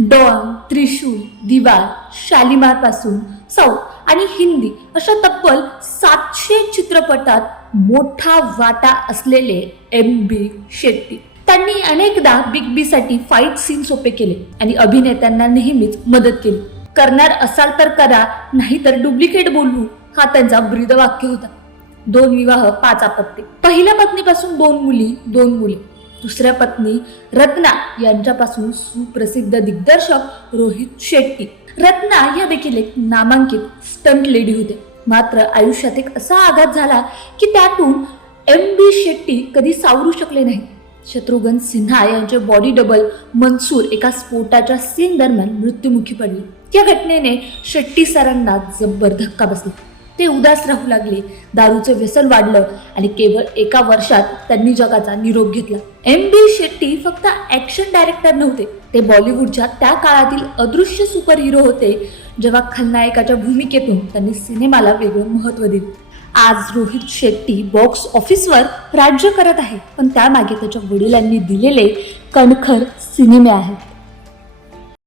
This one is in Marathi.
डॉन, त्रिशूल, दीवार, शालिमार पासून साऊथ आणि हिंदी अशा तब्बल 700 चित्रपटात मोठा वाटा असलेले MB शेट्टी. त्यांनी अनेकदा बिग बी साठी फाईट सीन सोपे केले आणि अभिनेत्यांना नेहमीच मदत केली. करणार असाल तर करा, नाही तर डुप्लिकेट बोलवू, हा त्यांचा ब्रीदवाक्य होता. 2 विवाह 5 अपत्ये. पहिल्या पत्नीपासून 2 मुली 2 मुले. दुसऱ्या पत्नी रत्ना यांच्यापासून सुप्रसिद्ध दिग्दर्शक रोहित शेट्टी. रत्ना या देखील एक नामांकित स्टंट लेडी होते. मात्र आयुष्यात एक असा आघात झाला की त्यातून MB शेट्टी कधी सावरू शकले नाही. शत्रुघ्न सिन्हा यांचे बॉडी डबल मनसूर एका स्फोटाच्या सीन दरम्यान मृत्युमुखी पडले. या घटनेने शेट्टी सरांना जबर धक्का बसला. ते उदास राहू लागले, दारूचं व्यसन वाढलं आणि केवळ एका वर्षात त्यांनी जगाचा निरोप घेतला. MB शेट्टी फक्त ऍक्शन डायरेक्टर नव्हते, ते बॉलिवूडच्या त्या काळातील अदृश्य सुपर हिरो होते जेव्हा खलनायकाच्या भूमिकेतून त्यांनी सिनेमाला वेगळं महत्त्व दिले. आज रोहित शेट्टी बॉक्स ऑफिसवर राज्य करत आहे, पण त्यामागे त्याच्या वडिलांनी दिलेले कणखर सिनेमे आहेत.